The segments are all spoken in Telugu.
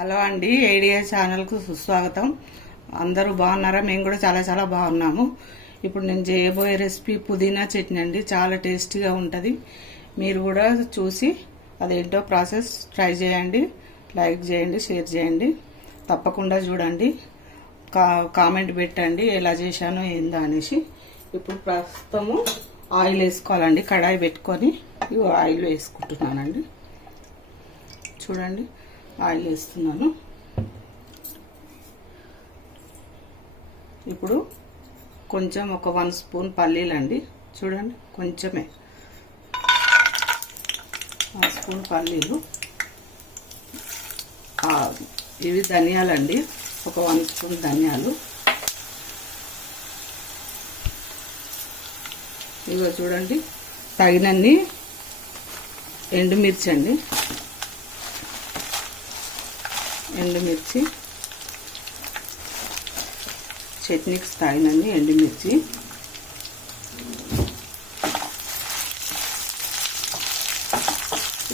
హలో అండి, ఐడియా ఛానల్కు సుస్వాగతం. అందరూ బాగున్నారా? మేము కూడా చాలా చాలా బాగున్నాము. ఇప్పుడు నేను చేయబోయే రెసిపీ పుదీనా చట్నీ అండి. చాలా టేస్టీగా ఉంటుంది. మీరు కూడా చూసి అదేంటో ప్రాసెస్ ట్రై చేయండి. లైక్ చేయండి, షేర్ చేయండి, తప్పకుండా చూడండి, కామెంట్ పెట్టండి ఎలా చేశానో ఏందా అనేసి. ఇప్పుడు ప్రస్తుతము ఆయిల్ వేసుకోవాలండి. కడాయి పెట్టుకొని ఆయిల్ వేసుకుంటున్నానండి. చూడండి, ఆయిల్ వేస్తున్నాను. ఇప్పుడు కొంచెం ఒక 1 స్పూన్ పల్లీలండి. చూడండి, కొంచెమే 1 స్పూన్ పల్లీలు. ఇవి ధనియాలండి, ఒక 1 స్పూన్ ధనియాలు. ఇగో చూడండి, తగినన్ని ఎండుమిర్చి అండి. ఎండుమిర్చి, చట్నీకి తగినన్ని ఎండుమిర్చి.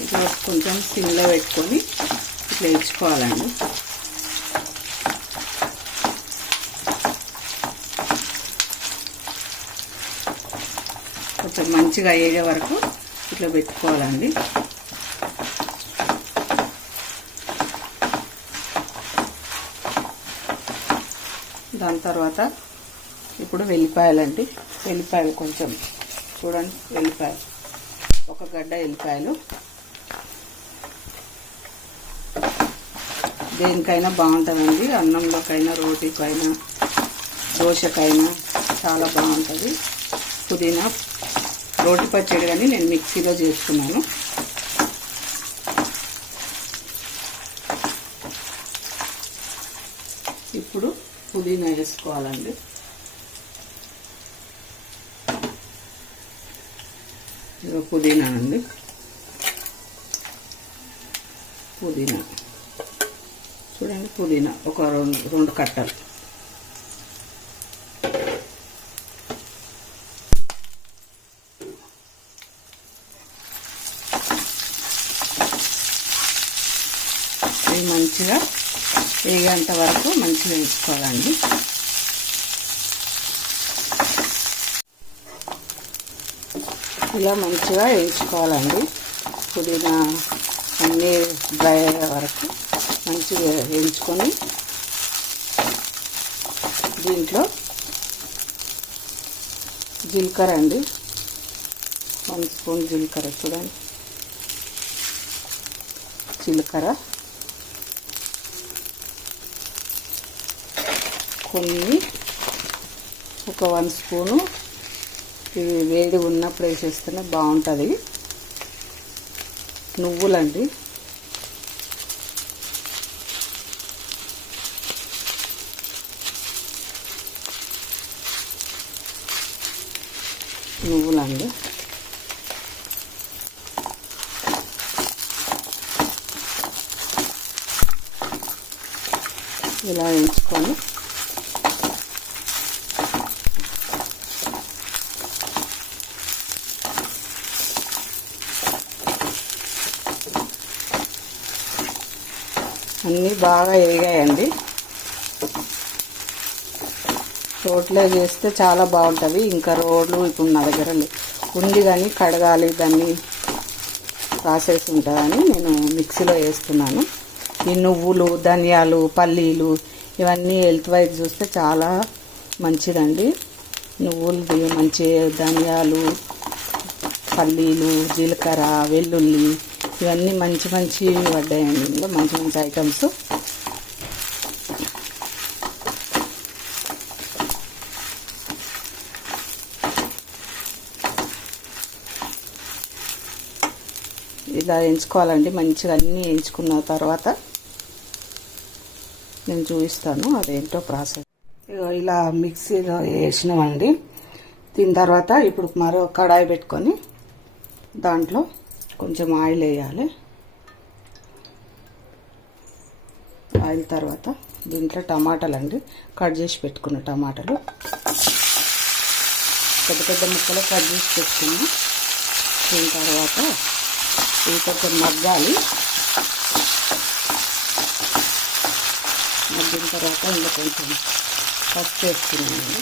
ఇట్లా కొంచెం సిమ్లో పెట్టుకొని ఇట్లా వేయించుకోవాలండి. కొంచెం మంచిగా అయ్యే వరకు ఇట్లా పెట్టుకోవాలండి. దాని తర్వాత ఇప్పుడు వెల్లిపాయలండి. వెల్లిపాయలు కొంచెం చూడండి, వెల్లిపాయలు ఒక గడ్డ వెల్లిపాయలు. దేనికైనా బాగుంటుందండి, అన్నంలోకైనా, రోటీకైనా, దోశకైనా చాలా బాగుంటుంది. పుదీనా రోటి పచ్చడి కానీ నేను మిక్సీలో చేస్తున్నాను. ఇప్పుడు పుదీనా వేసుకోవాలండి. ఇదిగో పుదీనా అండి. పుదీనా చూడండి, పుదీనా ఒక రెండు కట్టలు. ఇవి మంచిగా వేగేంత వరకు మంచిగా వేసుకోవాలండి. ఇలా మంచిగా వేయించుకోవాలండి. పుదీనా అన్నీ డ్రై అయ్యే వరకు మంచిగా వేయించుకొని దీంట్లో జీలకర్ర అండి, 1 స్పూన్ జీలకర్ర. చూడండి, జీలకర్ర కొన్ని ఒక 1 స్పూను. ఇవి వేడి ఉన్నప్పుడు వేసేస్తేనే బాగుంటుంది. నువ్వులండి, నువ్వులండి. ఇలా వేయించుకొని అన్నీ బాగా వేగాయండి. రోట్లో చేస్తే చాలా బాగుంటుంది. ఇంకా రోడ్లు ఇప్పుడు నా దగ్గర ఉంది కానీ కడగాలి, దాన్ని ప్రాసెస్ ఉంటుందని నేను మిక్సీలో వేస్తున్నాను. ఈ నువ్వులు, ధనియాలు, పల్లీలు ఇవన్నీ హెల్త్ వైజ్ చూస్తే చాలా మంచిదండి. నువ్వులు మంచి, ధనియాలు, పల్లీలు, జీలకర్ర, వెల్లుల్లి ఇవన్నీ మంచి మంచి పడ్డాయండి. ఇందులో మంచి మంచి ఐటమ్స్. ఇలా వేయించుకోవాలండి. మంచిగా అన్నీ వేయించుకున్న తర్వాత నేను చూపిస్తాను అదేంటో ప్రాసెస్. ఇలా మిక్సీలో వేసినామండి. దీని తర్వాత ఇప్పుడు మరో కడాయి పెట్టుకొని దాంట్లో కొంచెం ఆయిల్ వేయాలి. ఆయిల్ తర్వాత దీంట్లో టమాటాలు అండి, కట్ చేసి పెట్టుకున్న టమాటాలు పెద్ద పెద్ద ముక్కలు కట్ చేసి పెట్టుకున్నాం. దీని తర్వాత ఇవి కొంచెం మగ్గాలి. మగ్గిన తర్వాత ఇంకా కొంచెం పసుపు వేస్తున్నానండి.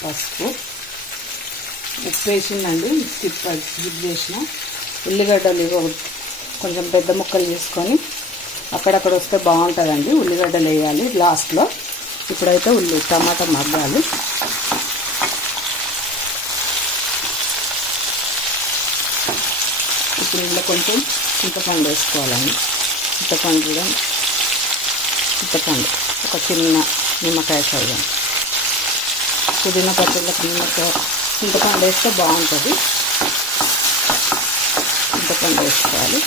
పసుపు ఉప్పు వేసిందండి. స్కిప్ చేసిన ఉల్లిగడ్డలు కొంచెం పెద్ద ముక్కలు చేసుకొని అక్కడక్కడ వస్తే బాగుంటుందండి. ఉల్లిగడ్డలు వేయాలి లాస్ట్లో. ఇప్పుడైతే టమాటా మగ్గాలి. ఇప్పుడు ఇందులో కొంచెం చింతపండు వేసుకోవాలండి. చింతపండు ఒక చిన్న నిమ్మకాయ సైజు. పుదీనా పచ్చళ్ళకి చింతపండు వేస్తే బాగుంటుంది. చింతపండు వేసుకోవాలి.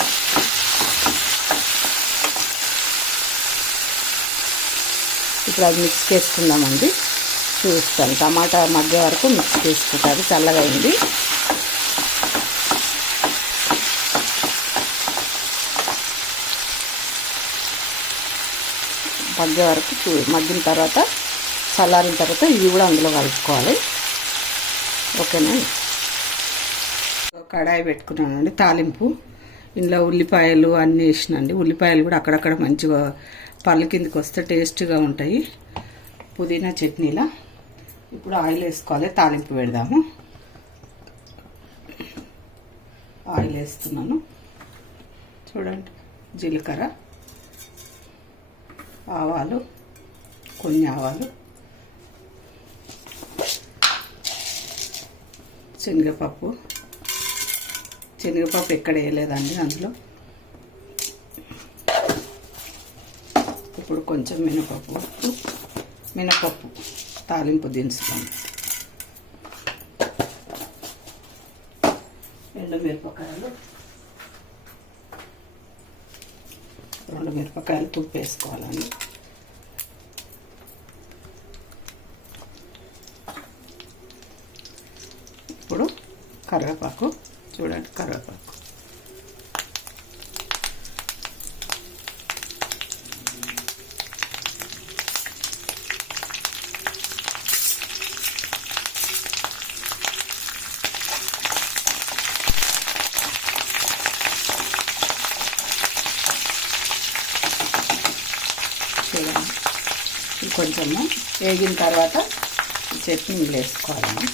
ఇప్పుడు అది మిక్స్ చేసుకుందామండి. చూస్తాను టమాటా మగ్గే వరకు మిక్స్ చేసుకుంటారు. చల్లగా అయింది. మగ్గే వరకు మగ్గిన తర్వాత చల్లారిన తర్వాత ఇవి కూడా అందులో కలుపుకోవాలి. ఓకేనా. కడాయి పెట్టుకున్నానండి. తాలింపు ఇందులో ఉల్లిపాయలు అన్నీ వేసినండి. ఉల్లిపాయలు కూడా అక్కడక్కడ మంచిగా పళ్ళ కిందకి వస్తే టేస్ట్గా ఉంటాయి పుదీనా చట్నీలా. ఇప్పుడు ఆయిల్ వేసుకోవాలి. తాలింపు పెడదాము. ఆయిల్ వేస్తున్నాను. చూడండి, జీలకర్ర, ఆవాలు, కొన్ని ఆవాలు, శనగపప్పు ఎక్కడ వేయలేదండి అందులో. ఇప్పుడు కొంచెం మినపప్పు తాలింపు దినుసులు, ఎండుమిరపకాయలు, 2 మిరపకాయలు తుప్పు వేసుకోవాలండి. ఇప్పుడు కరివేపాకు, చూడండి కరివేపాకు, కొంచెము వేగిన తర్వాత చట్నీలు వేసుకోవాలండి.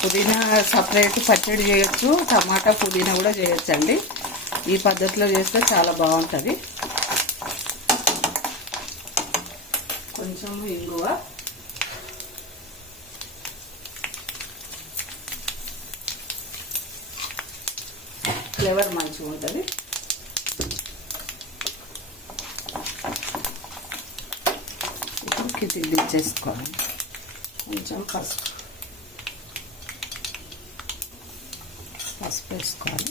పుదీనా సపరేట్ పచ్చడి చేయొచ్చు, టమాటా పుదీనా కూడా చేయొచ్చు అండి. ఈ పద్ధతిలో చేస్తే చాలా బాగుంటుంది. కొంచెం ఇంగువ, ఫ్లేవర్ మంచిగా ఉంటుంది. ఇప్పుడు కిచిడి దించేసుకోవాలి. కొంచెం పసుపు వేసుకోవాలి.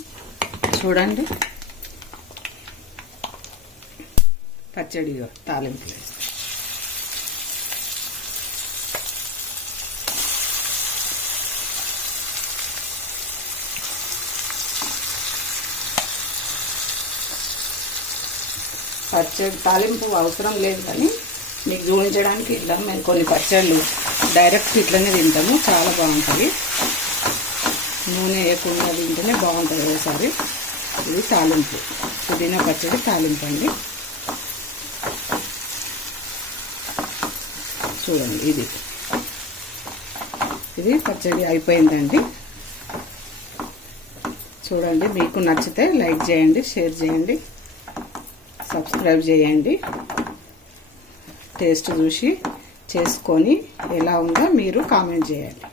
చూడండి, పచ్చడి తాలింపు వేస్తాం. పచ్చడి తాలింపు అవసరం లేదు, కానీ మీకు చూపించడానికి ఇట్లా మేము కొన్ని పచ్చళ్ళు డైరెక్ట్ ఇట్లనే తింటాము. చాలా బాగుంటుంది. నూనె వేయకుండా తింటేనే బాగుంటుంది ఒకసారి. ఇది తాలింపు, పుదీనా పచ్చడి తాలింపు అండి. చూడండి, ఇది పచ్చడి అయిపోయిందండి. చూడండి, మీకు నచ్చితే లైక్ చేయండి, షేర్ చేయండి, సబ్స్క్రైబ్ చేయండి. టేస్ట్ చూసి చేసుకొని ఎలా ఉందో మీరు కామెంట్ చేయండి.